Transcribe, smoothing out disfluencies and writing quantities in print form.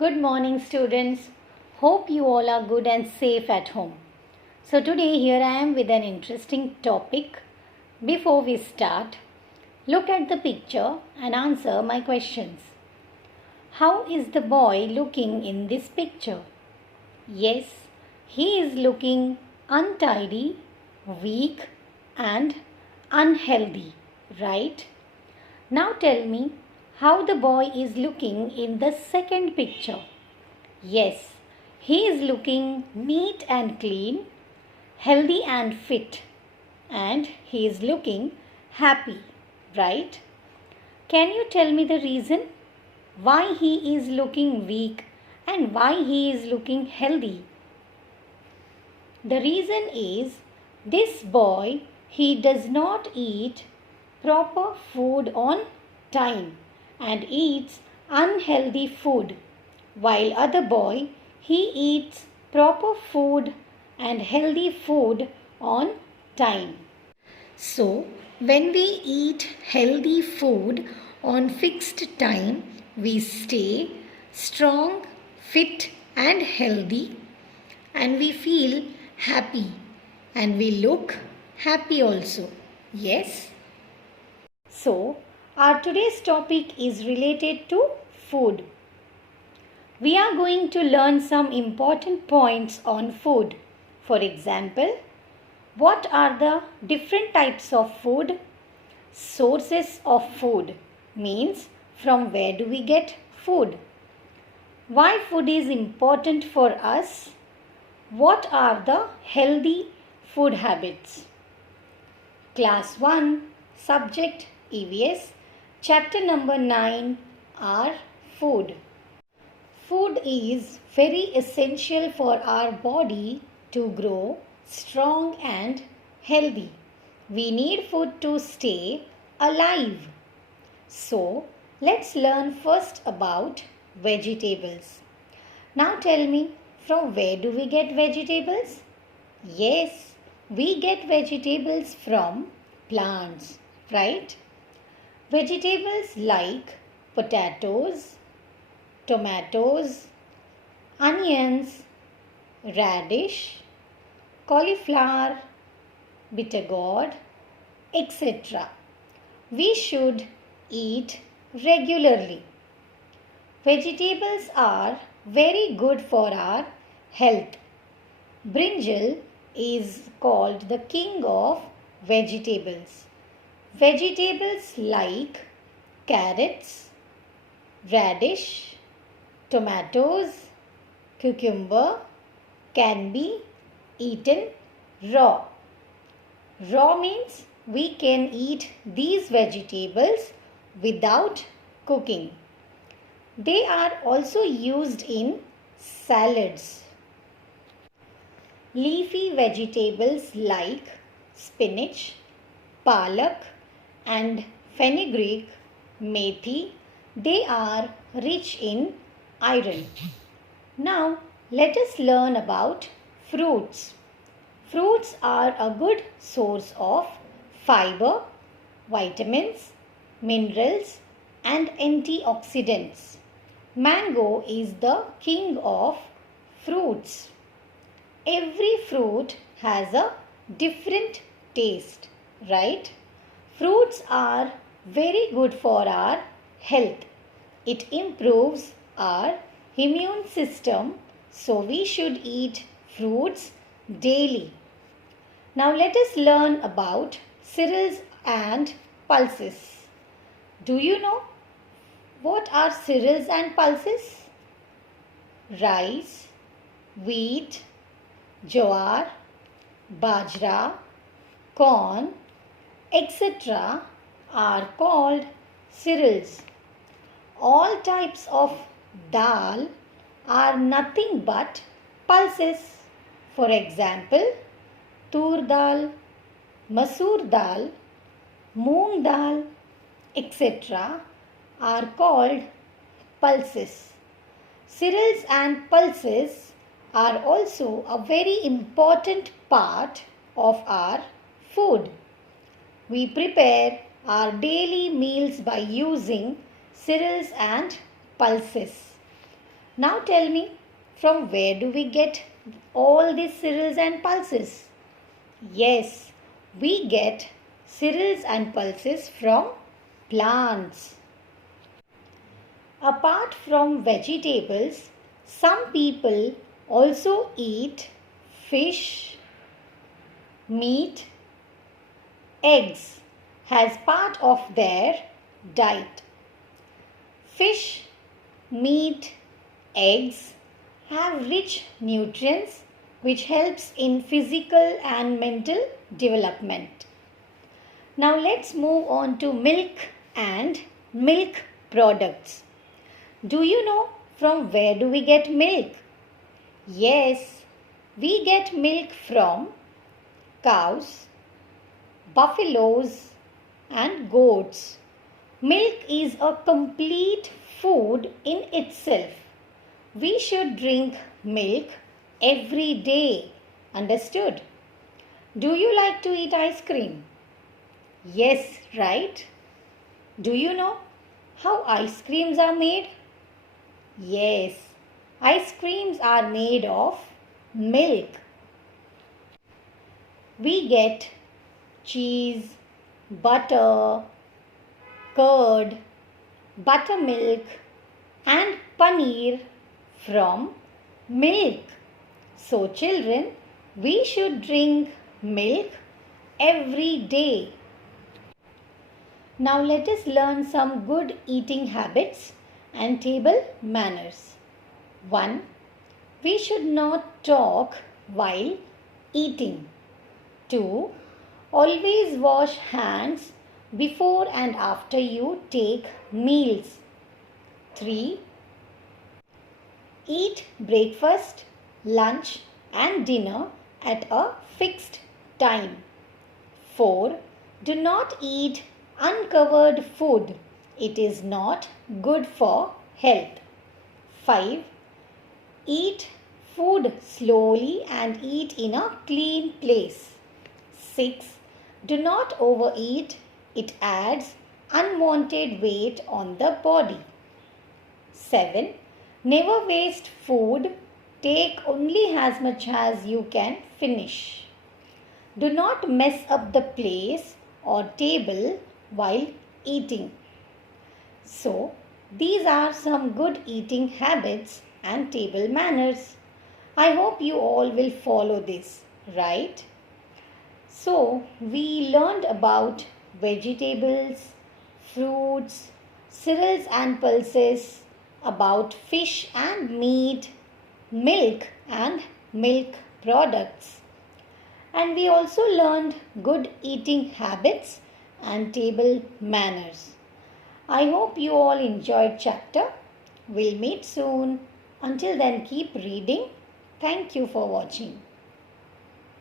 Good morning, students. Hope you all are good and safe at home. So, today here I am with an interesting topic. Before we start, look at the picture and answer my questions. How is the boy looking in this picture? Yes, he is looking untidy, weak, and unhealthy, right? Now tell me how the boy is looking in the second picture. Yes, he is looking neat and clean, healthy and fit, and he is looking happy, right? Can you tell me the reason why he is looking weak and why he is looking healthy? The reason is this boy, he does not eat proper food on time and eats unhealthy food, while other boy, he eats proper food and healthy food on time. So, when we eat healthy food on fixed time, we stay strong, fit and healthy, and we feel happy and we look happy also. Yes? So, our today's topic is related to food. We are going to learn some important points on food. For example, what are the different types of food? Sources of food means from where do we get food? Why food is important for us? What are the healthy food habits? Class 1, subject EVS, chapter number 9 are food. Food is very essential for our body to grow strong and healthy. We need food to stay alive. So, let's learn first about vegetables. Now tell me, from where do we get vegetables? Yes, we get vegetables from plants, right? Vegetables like potatoes, tomatoes, onions, radish, cauliflower, bitter gourd, etc. We should eat regularly. Vegetables are very good for our health. Brinjal is called the king of vegetables. Vegetables like carrots, radish, tomatoes, cucumber can be eaten raw. Raw means we can eat these vegetables without cooking. They are also used in salads. Leafy vegetables like spinach, palak and fenugreek, methi, they are rich in iron. Now, let us learn about fruits. Fruits are a good source of fiber, vitamins, minerals and antioxidants. Mango is the king of fruits. Every fruit has a different taste, right? Fruits are very good for our health. It improves our immune system, so we should eat fruits daily. Now let us learn about cereals and pulses. Do you know what are cereals and pulses? Rice, wheat, jowar, bajra, corn, etc. are called cereals. All types of dal are nothing but pulses. For example, tur dal, masoor dal, moong dal, etc. are called pulses. Cereals and pulses are also a very important part of our food. We prepare our daily meals by using cereals and pulses. Now tell me, from where do we get all these cereals and pulses? Yes, we get cereals and pulses from plants. Apart from vegetables, some people also eat fish, meat, eggs as part of their diet. Fish, meat, eggs have rich nutrients which helps in physical and mental development. Now let's move on to milk and milk products. Do you know from where do we get milk? Yes, we get milk from cows, buffaloes and goats. Milk is a complete food in itself. We should drink milk every day. Understood? Do you like to eat ice cream? Yes, right? Do you know how ice creams are made? Yes, ice creams are made of milk. We get cheese, butter, curd, buttermilk and paneer from milk. So children, we should drink milk every day. Now let us learn some good eating habits and table manners. 1. We should not talk while eating. 2. Always wash hands before and after you take meals. 3. Eat breakfast, lunch and dinner at a fixed time. 4. Do not eat uncovered food. It is not good for health. 5. Eat food slowly and eat in a clean place. 6. Do not overeat. It adds unwanted weight on the body. 7. Never waste food. Take only as much as you can finish. Do not mess up the place or table while eating. So, these are some good eating habits and table manners. I hope you all will follow this, right? So, we learned about vegetables, fruits, cereals and pulses, about fish and meat, milk and milk products. And we also learned good eating habits and table manners. I hope you all enjoyed chapter. We'll meet soon. Until then, keep reading. Thank you for watching.